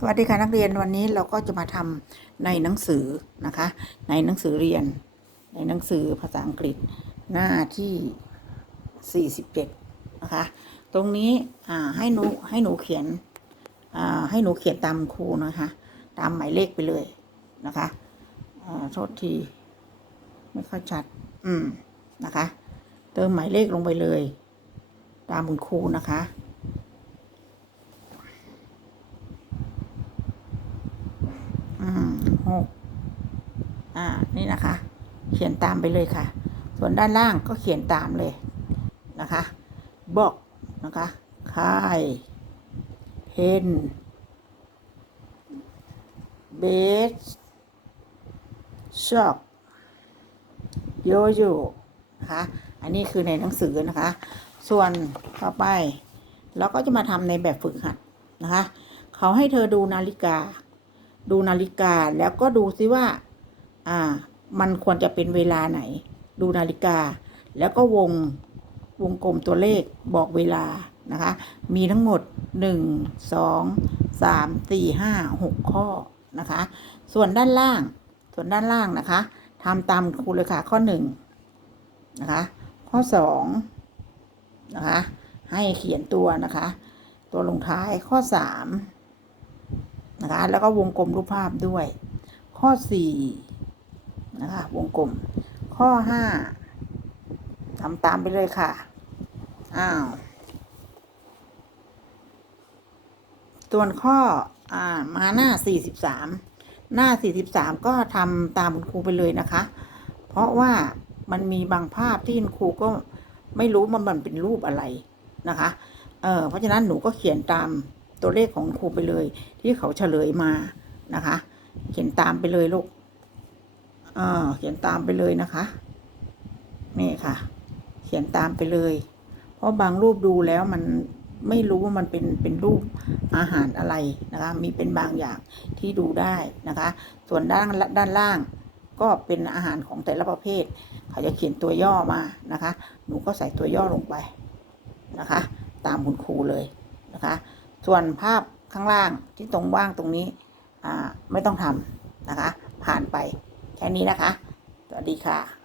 สวัสดีค่ะนักเรียนวันนี้เราก็จะมาทำในหนังสือนะคะ ในหนังสือเรียน ในหนังสือภาษาอังกฤษหน้าที่ 47 นะคะ ตรงนี้ให้หนูให้หนูเขียนให้หนูเขียนตามครูนะคะ ตามหมายเลขไปเลยนะคะอ่าโทษที ไม่ค่อยชัด อืมนะคะ เติมหมายเลขลงไปเลย ตามคุณครูนะคะ อืม หกอ่า นี่นะคะ เขียนตามไปเลยค่ะ ส่วนด้านล่างก็เขียนตามเลยนะคะ บอกนะคะค่ายเพนเบสช็อกโยโย่นะคะอันนี้คือในหนังสือนะคะ ส่วนต่อไปเราก็จะมาทำในแบบฝึกหัดนะคะ เขาให้เธอดูนาฬิกา ดูนาฬิกาแล้วก็ดูซิว่า อ่า มันควรจะเป็นเวลาไหน ดูนาฬิกา แล้วก็วงวงกลมตัวเลขบอกเวลานะคะ มีทั้งหมดหนึ่งสองสามสี่ห้าหกข้อนะคะ ส่วนด้านล่าง ส่วนด้านล่างนะคะทำตามครูเลยค่ะข้อหนึ่งนะคะ ข้อสองนะคะ ให้เขียนตัวนะคะ ตัวลงท้ายข้อสาม นะคะแล้วก็วงกลมรูปภาพด้วย ข้อสี่นะคะวงกลม ข้อห้าทำตามไปเลยค่ะอ้าวส่วนข้ออ่ามาหน้าสี่สิบสามหน้าสี่สิบสามก็ทำตามคุณครูไปเลยนะคะ เพราะว่ามันมีบางภาพที่คุณครูก็ไม่รู้ว่ามันเป็นรูปอะไรนะคะ เออเพราะฉะนั้นหนูก็เขียนตาม ตัวเลขของครูไปเลย ที่เขาเฉลยมานะคะ เขียนตามไปเลยลูกเออเขียนตามไปเลยนะคะ นี่ค่ะ เขียนตามไปเลย เพราะบางรูปดูแล้วมันไม่รู้ว่ามันเป็นเป็นรูปอาหารอะไรนะคะ มีเป็นบางอย่างที่ดูได้นะคะ ส่วนด้านด้านล่างก็เป็นอาหารของแต่ละประเภท เขาจะเขียนตัวย่อมานะคะ หนูก็ใส่ตัวย่อลงไปนะคะ ตามคุณครูเลยนะคะ ส่วนภาพข้างล่างที่ตรงว่างตรงนี้ไม่ต้องทำนะคะ ผ่านไปแค่นี้นะคะ สวัสดีค่ะ